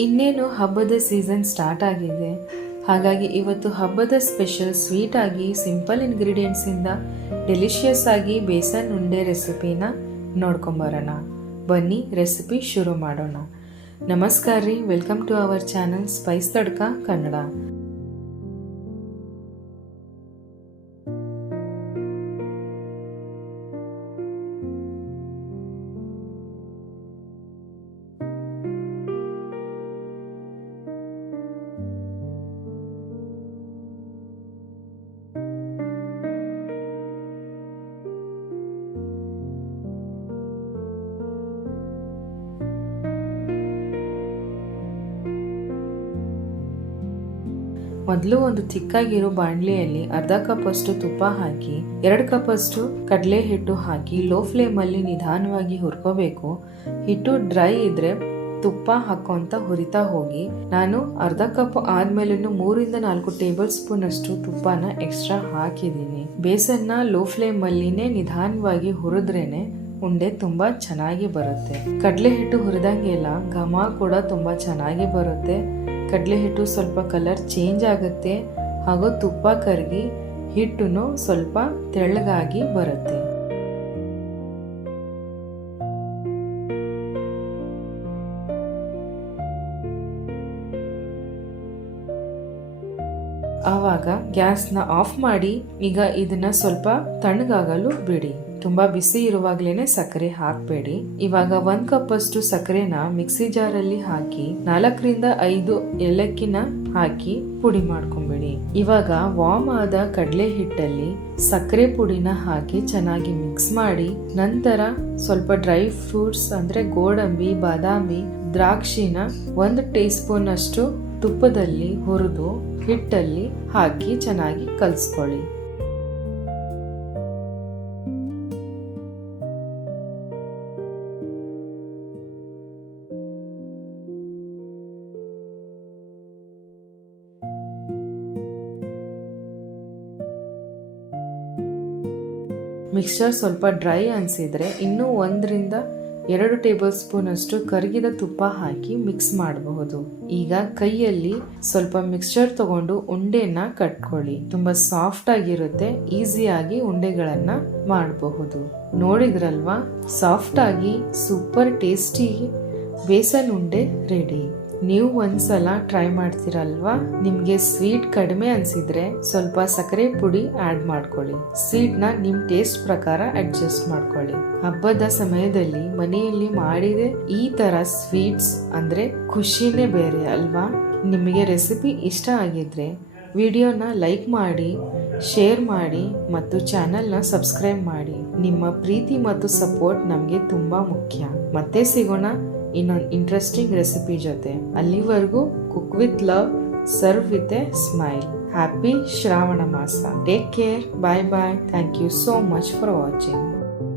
ಇನ್ನೇನು ಹಬ್ಬದ season start ಆಗಿದೆ. ಹಾಗಾಗಿ ಇವತ್ತು ಹಬ್ಬದ ಸ್ಪೆಷಲ್ ಸ್ವೀಟ್ ಆಗಿ ಸಿಂಪಲ್ ಇಂಗ್ರೀಡಿಯೆಂಟ್ಸಿಂದ ಡೆಲಿಷಿಯಸ್ ಆಗಿ ಬೇಸನ್ ಉಂಡೆ ರೆಸಿಪಿನ ನೋಡ್ಕೊಂಬರೋಣ. ಬನ್ನಿ ರೆಸಿಪಿ ಶುರು ಮಾಡೋಣ. ನಮಸ್ಕಾರ ರೀ, welcome to our channel spice tadka Kannada. ಮೊದಲು ಒಂದು ತಿಕ್ಕಾಗಿರೋ ಬಾಣಲಿಯಲ್ಲಿ ಅರ್ಧ ಕಪ್ ಅಷ್ಟು ತುಪ್ಪ ಹಾಕಿ 2 ಕಪ್ ಅಷ್ಟು ಕಡಲೆ ಹಿಟ್ಟು ಹಾಕಿ ಲೋ ಫ್ಲೇಮಲ್ಲಿ ನಿಧಾನವಾಗಿ ಹುರ್ಕೋಬೇಕು. ಹಿಟ್ಟು ಡ್ರೈ ಇದ್ರೆ ತುಪ್ಪ ಹಾಕೋಂತ ಹುರಿತಾ ಹೋಗಿ. ನಾನು ಅರ್ಧ ಕಪ್ ಆದ್ಮೇಲೆ 3-4 ಟೇಬಲ್ ಸ್ಪೂನ್ ಅಷ್ಟು ತುಪ್ಪನ ಎಕ್ಸ್ಟ್ರಾ ಹಾಕಿದ್ದೀನಿ. ಬೇಸನ್ನ ಲೋ ಫ್ಲೇಮಲ್ಲಿನೇ ನಿಧಾನವಾಗಿ ಹುರಿದ್ರೇನೆ ಉಂಡೆ ತುಂಬಾ ಚೆನ್ನಾಗಿ ಬರುತ್ತೆ. ಕಡಲೆ ಹಿಟ್ಟು ಹುರಿದಂಗೆಲ್ಲ ಘಮ ಕೂಡ ತುಂಬಾ ಚೆನ್ನಾಗಿ ಬರುತ್ತೆ. ಕಡಲೆ ಹಿಟ್ಟು ಸ್ವಲ್ಪ ಕಲರ್ ಚೇಂಜ್ ಆಗುತ್ತೆ ಹಾಗೂ ತುಪ್ಪ ಕರಗಿ ಹಿಟ್ಟು ಸ್ವಲ್ಪ ತೆಳ್ಳಗಾಗಿ ಬರುತ್ತೆ. ಆವಾಗ ಗ್ಯಾಸ್ನ ಆಫ್ ಮಾಡಿ ಈಗ ಇದನ್ನ ಸ್ವಲ್ಪ ತಣ್ಣಗಾಗಲು ಬಿಡಿ. ತುಂಬಾ ಬಿಸಿ ಇರುವಾಗ್ಲೇನೆ ಸಕ್ಕರೆ ಹಾಕಬೇಡಿ. ಇವಾಗ 1 ಕಪ್ ಅಷ್ಟು ಸಕ್ಕರೆನ ಮಿಕ್ಸಿ ಜಾರಲ್ಲಿ ಹಾಕಿ 4-5 ಏಲಕ್ಕಿನ ಹಾಕಿ ಪುಡಿ ಮಾಡ್ಕೊಂಬಿಡಿ. ಇವಾಗ ವಾರ್ಮ್ ಆದ ಕಡಲೆ ಹಿಟ್ಟಲ್ಲಿ ಸಕ್ಕರೆ ಪುಡಿನ ಹಾಕಿ ಚೆನ್ನಾಗಿ ಮಿಕ್ಸ್ ಮಾಡಿ ನಂತರ ಸ್ವಲ್ಪ ಡ್ರೈ ಫ್ರೂಟ್ಸ್ ಅಂದ್ರೆ ಗೋಡಂಬಿ, ಬಾದಾಮಿ, ದ್ರಾಕ್ಷಿನ 1 ಟೀ ಸ್ಪೂನ್ ಅಷ್ಟು ತುಪ್ಪದಲ್ಲಿ ಹುರಿದು ಹಿಟ್ಟಲ್ಲಿ ಹಾಕಿ ಚೆನ್ನಾಗಿ ಕಲಿಸ್ಕೊಳ್ಳಿ. ಮಿಕ್ಸ್ಚರ್ ಸ್ವಲ್ಪ ಡ್ರೈ ಅನಿಸಿದ್ರೆ ಇನ್ನೂ 1-2 ಟೇಬಲ್ ಸ್ಪೂನ್ ಅಷ್ಟು ಕರಗಿದ ತುಪ್ಪ ಹಾಕಿ ಮಿಕ್ಸ್ ಮಾಡಬಹುದು. ಈಗ ಕೈಯಲ್ಲಿ ಸ್ವಲ್ಪ ಮಿಕ್ಸ್ಚರ್ ತಗೊಂಡು ಉಂಡೆನ ಕಟ್ಕೊಳ್ಳಿ. ತುಂಬಾ ಸಾಫ್ಟ್ ಆಗಿರುತ್ತೆ, ಈಸಿಯಾಗಿ ಉಂಡೆಗಳನ್ನ ಮಾಡಬಹುದು. ನೋಡಿದ್ರಲ್ವಾ, ಸಾಫ್ಟ್ ಆಗಿ ಸೂಪರ್ ಟೇಸ್ಟಿ ಬೇಸನ್ ಉಂಡೆ ರೆಡಿ. ನೀವು ಒಂದ್ಸಲ ಟ್ರೈ ಮಾಡ್ತೀರಲ್ವಾ? ನಿಮ್ಗೆ ಸ್ವೀಟ್ ಕಡಿಮೆ ಅನ್ಸಿದ್ರೆ ಸ್ವಲ್ಪ ಸಕ್ಕರೆ ಪುಡಿ ಆಡ್ ಮಾಡ್ಕೊಳ್ಳಿ. ಸ್ವೀಟ್ ನ ನಿಮ್ ಟೇಸ್ಟ್ ಪ್ರಕಾರ ಅಡ್ಜಸ್ಟ್ ಮಾಡ್ಕೊಳ್ಳಿ. ಹಬ್ಬದ ಸಮಯದಲ್ಲಿ ಮನೆಯಲ್ಲಿ ಮಾಡಿದೆ ಈ ತರ ಸ್ವೀಟ್ಸ್ ಅಂದ್ರೆ ಖುಷಿನೇ ಬೇರೆ ಅಲ್ವಾ? ನಿಮಗೆ ರೆಸಿಪಿ ಇಷ್ಟ ಆಗಿದ್ರೆ ವಿಡಿಯೋನ ಲೈಕ್ ಮಾಡಿ, ಶೇರ್ ಮಾಡಿ ಮತ್ತು ಚಾನೆಲ್ನ ಸಬ್ಸ್ಕ್ರೈಬ್ ಮಾಡಿ. ನಿಮ್ಮ ಪ್ರೀತಿ ಮತ್ತು ಸಪೋರ್ಟ್ ನಮಗೆ ತುಂಬಾ ಮುಖ್ಯ. ಮತ್ತೆ ಸಿಗೋಣ ಇನ್ನೊಂದು ಇಂಟ್ರೆಸ್ಟಿಂಗ್ ರೆಸಿಪಿ ಜೊತೆ. ಅಲ್ಲಿವರೆಗೂ cook with love, serve with a smile. Happy Shravana Masa. Take care. Bye bye. Thank you so much for watching.